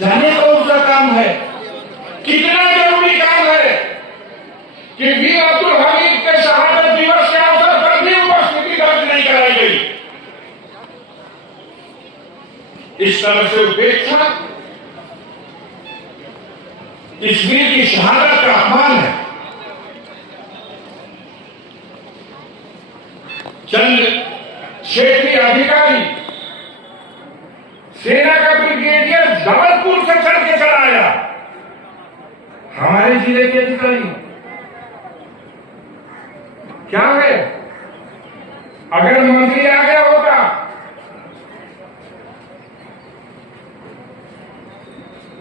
जाने कौन सा काम है, कितना जरूरी काम है कि वीर अब्दुल हमीद के शहादत दिवस के अवसर पर भी उपस्थिति दर्ज नहीं कराई गई। इस तरह से उपेक्षा इस वीर की शहादत का अपमान है। चंद क्षेत्रीय अधिकारी सेना का ब्रिगेडियर जबलपुर से चढ़ के चला आया, हमारे जिले के अधिकारी क्या है? अगर मंत्री आ गया होता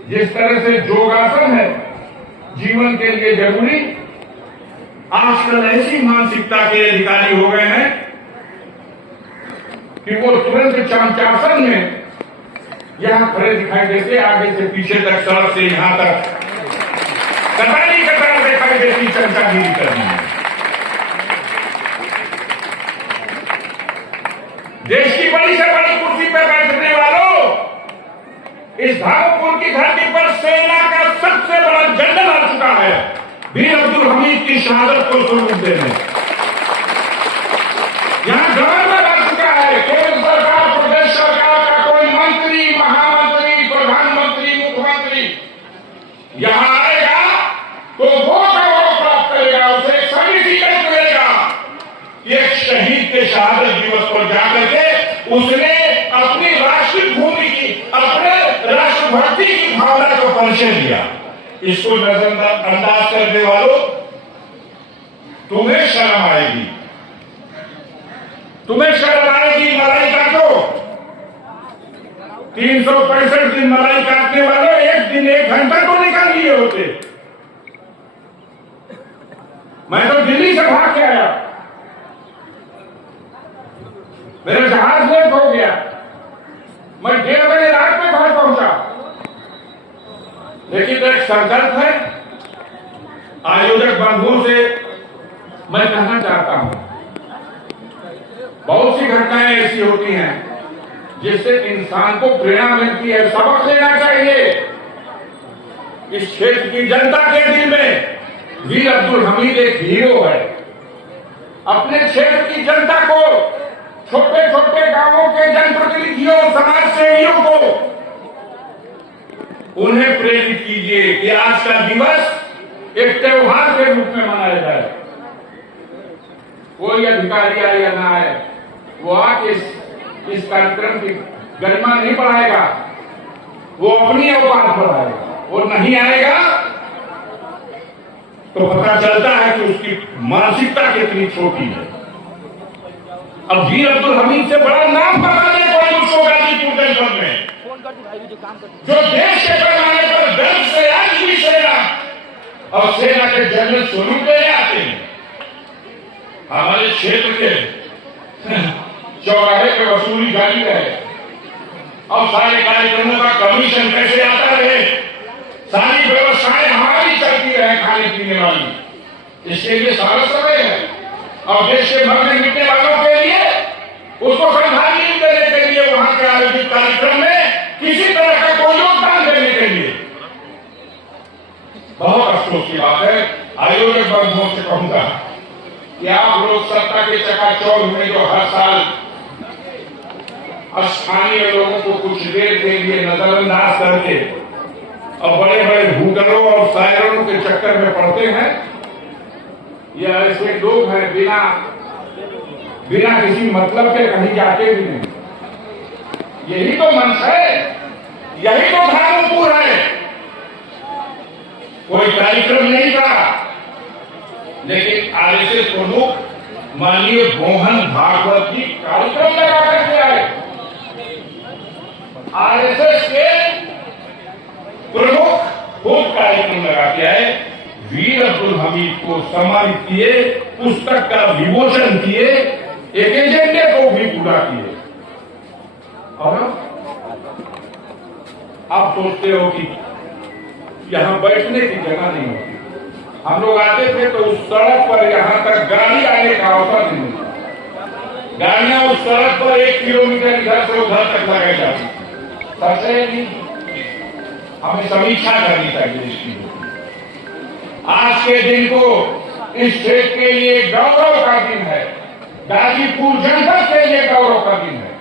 जिस तरह से योगासन है जीवन के लिए जरूरी, आजकल ऐसी मानसिकता के अधिकारी हो गए हैं कि वो तुरंत चांचासन में यहां खड़े दिखाई देते, आगे से पीछे तक, सड़क से यहां तक कतारी कतार दिखाई देती, चर्चागिरी करनी है। देश की बड़ी से बड़ी कुर्सी पर बैठने वालों, इस भागलपुर की धरती पर सेना का सबसे बड़ा जनरल आ चुका है वीर अब्दुल हमीद की शहादत को सुरूप देने। यहां गवर्नर आ चुका है, केंद्र सरकार, प्रदेश सरकार का कोई मंत्री, महामंत्री, प्रधानमंत्री, मुख्यमंत्री यहां आएगा तो वो प्राप्त करेगा, उसे समिति मिलेगा। एक शहीद के शहादत दिवस पर जाकर के उसने अपनी राष्ट्रीय भूमि की, अपने राष्ट्रभक्ति की भावना को परिचय दिया। इसको नजरअंदाज करने वालों, तुम्हें शर्म आएगी, तुम्हें शर्म आएगी। मलाई काटो, 365 दिन मलाई काटने वालों, एक दिन 1 घंटा तो निकाल लिए होते। मैं तो दिल्ली से भाग के आया, मेरा जहाज लेट हो गया, मैं 1:30 बजे रात में घर पहुंचा। लेकिन एक संकल्प है आयोजक बंधुओं से मैं कहना चाहता हूं, बहुत सी घटनाएं ऐसी होती हैं जिससे इंसान को प्रेरणा मिलती है, सबक लेना चाहिए। इस क्षेत्र की जनता के दिल में वीर अब्दुल हमीद एक हीरो है। अपने क्षेत्र की जनता को, छोटे छोटे गांवों के जनप्रतिनिधियों, समाज सेवियों को, उन्हें प्रेरित कीजिए कि आज का दिवस एक त्योहार के रूप में मनाया जाए। कोई अधिकारी आए या ना आए, वो आके इस कार्यक्रम की गरिमा नहीं बढ़ाएगा, वो अपनी औकात बढ़ाएगा। वो नहीं आएगा तो पता चलता है कि उसकी मानसिकता कितनी छोटी है। अब वीर अब्दुल हमीद से बड़ा नाम बताने कोई उसको गाजीपुर जनपद में, जो देश के पैमाने पर गर्व से आज भी सेना और सेना के जनरल स्वरूप ले आते हैं। हमारे क्षेत्र के चौराहे पे वसूली जारी रहे और सारे कार्यक्रमों का कमीशन कैसे आता रहे, सारी व्यवस्थाएं हमारी चलती रहे खाने पीने वाली, इसके लिए सारा समय है। और देश के मरने मिटने वालों के लिए उसको श्रद्धांजलि देने के लिए वहां के आयोजित कार्यक्रम में किसी तरह का कोई योगदान देने के लिए बहुत अफसोस की बात है। आयोजक बंधुओं से कहूंगा कि आप लोग सत्ता के चकाचौंध में जो हर साल स्थानीय लोगों को कुछ देर के लिए नजरअंदाज करके और बड़े बड़े भूखरों और शायरों के चक्कर में पड़ते हैं, ये ऐसे लोग हैं बिना किसी मतलब के कहीं जाते भी नहीं। यही तो मंच है, यही तो भागलपुर है। कोई कार्यक्रम नहीं था, लेकिन आरएसएस प्रमुख माननीय मोहन भागवत जी कार्यक्रम लगा करके आए। आरएसएस के प्रमुख खूब कार्यक्रम लगा के आए, वीर अब्दुल हमीद को सम्मानित किए, पुस्तक का विमोचन किए, एक एजेंडे को भी पूरा किए। और आप सोचते हो कि यहां बैठने की जगह नहीं होती। हम लोग आते थे तो उस सड़क पर यहां तक गाड़ी आने का अवसर नहीं मिलता। गाड़ियां उस सड़क पर 1 किलोमीटर इधर से उधर तक लगाई जाती, सच है नहीं? हमें समीक्षा करनी चाहिए इसकी। आज के दिन को इस क्षेत्र के लिए गौरव का दिन है, गाजीपुर जनपद के लिए गौरव का दिन है,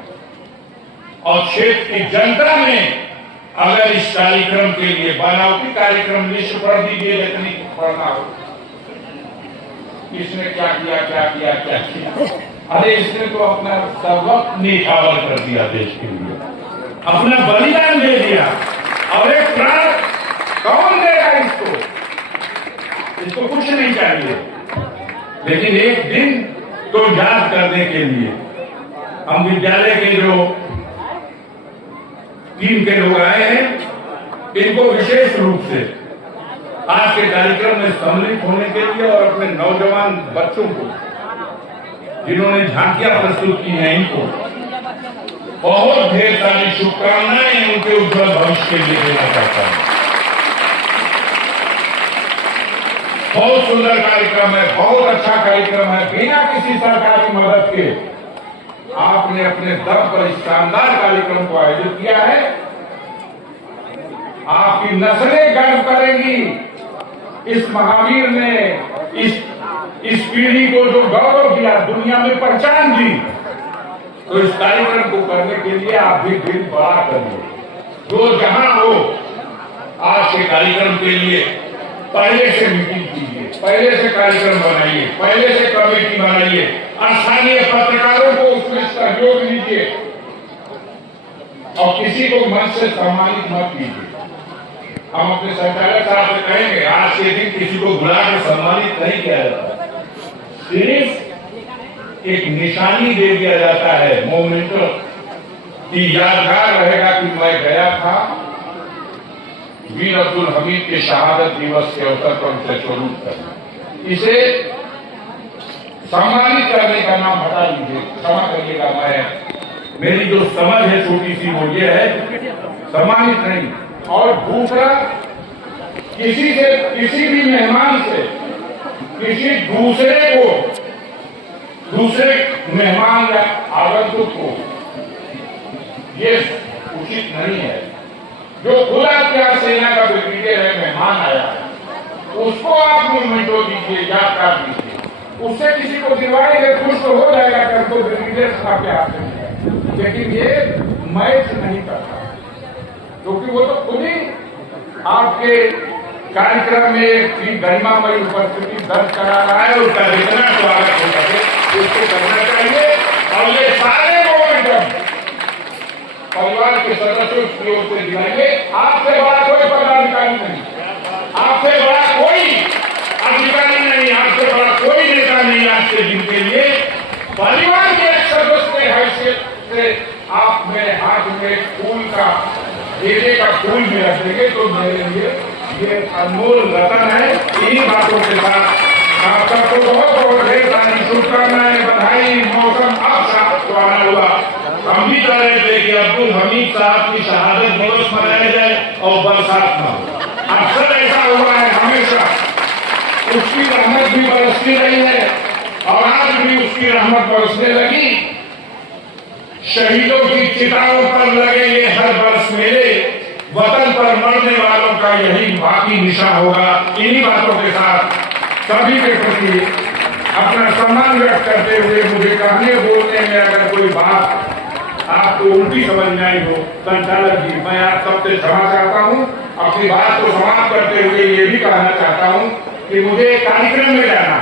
और क्षेत्र की जनता ने अगर इस कार्यक्रम के लिए बनावटी कार्यक्रम लिस्ट पढ़ दीजिए, जितनी पढ़ना हो, किसने क्या किया क्या किया क्या किया, अरे इसने तो अपना सर्वस्व निछावर कर दिया देश के लिए, अपना बलिदान दे दिया, और एक प्राण कौन देगा इसको? इसको कुछ नहीं चाहिए, लेकिन एक दिन तो याद करने के लिए हम विद्यालय के जो टीम के लोग आए हैं, इनको विशेष रूप से आज के कार्यक्रम में सम्मिलित होने के लिए और अपने नौजवान बच्चों को जिन्होंने झांकियां प्रस्तुत की हैं, इनको बहुत ढेर सारी शुभकामनाएं उनके उज्जवल भविष्य के लिए देना चाहता हूं। बहुत सुंदर कार्यक्रम है, बहुत अच्छा कार्यक्रम है। बिना किसी सरकारी मदद के आपने अपने दम पर इस शानदार कार्यक्रम को आयोजित किया है। आपकी नस्लें गर्व करेंगी। इस महावीर ने इस पीढ़ी को जो गौरव दिया, दुनिया में पहचान दी, तो इस कार्यक्रम को करने के लिए आप भी दिल बड़ा करिए। जो जहां हो, आज के कार्यक्रम के लिए पहले से मीटिंग कीजिए, पहले से कार्यक्रम बनाइए, पहले से कमेटी बनाइए, स्थानीय पत्रकारों को उसमें सहयोग लीजिए, और किसी को मंच से सम्मानित मत कीजिए। हम अपने संचालक साहब से कहेंगे, आज के दिन किसी को बुला कर सम्मानित नहीं किया जाता, सिर्फ एक निशानी दे दिया जाता है, मोमेंटो, कि यादगार रहेगा कि मैं गया था वीर अब्दुल हमीद के शहादत दिवस के अवसर पर उसे स्वरूप करना। इसे सम्मानित करने का नाम हटा लीजिए, क्षमा करिएगा, मेरी जो समझ है छोटी सी वो ये है, सम्मानित नहीं। और दूसरा, किसी भी मेहमान से किसी दूसरे मेहमान या आगंतुक को ये उचित नहीं है। जो खुद आपके सेना का ब्रिगेडियर है, मेहमान आया है, तो उसको आप मोमेंटो दीजिए, याद कर दीजिए, उससे किसी को दिलवाएंगे, खुश तो हो जाएगा कर तो ब्रिगेडियर साहब के हाथ में, लेकिन ये मैच नहीं करता, क्योंकि वो तो खुद ही आपके कार्यक्रम में गरिमामयी उपस्थिति दर्ज करा रहा है, उसका जितना स्वागत हो सके उसको करना चाहिए। और ये सारे मोमेंटम परिवार के सदस्यों की ओर से दिलाएंगे। आपसे बड़ा कोई पदाधिकारी नहीं, आपसे बड़ा कोई अधिकारी नहीं, आपसे बड़ा कोई नेता नहीं। आज के दिन के लिए परिवार के सदस्य की हैसियत से आप मेरे हाथ में फूल का केले का फूल भी रख देंगे तो मेरे लिए ये अनमोल रतन है। इन्हीं बातों के साथ आप सबको बहुत बहुत ढेर सारी शुभकामनाएं, बधाई। मौसम अब साफ सुहाना हुआ। हम भी चाह रहे थे कि अब्दुल हमीद साहब की शहादत दिवस मनाया जाए और बरसात न हो। अक्सर ऐसा हुआ है, हमेशा उसकी रहमत भी बरसती रही है और आज भी उसकी रहमत बरसने लगी। शहीदों की चिताओं पर लगेंगे हर वर्ष मेले, वतन पर मरने वालों का यही बाकी निशा होगा। इन्हीं बातों के साथ सभी के प्रति अपना सम्मान व्यक्त करते हुए मुझे कहने बोलने में अगर कोई बात आपको उल्टी समझ में आई हो, संचालक जी, मैं आप सबसे क्षमा चाहता हूँ। अपनी बात को समाप्त करते हुए ये भी कहना चाहता हूँ कि मुझे कार्यक्रम में जाना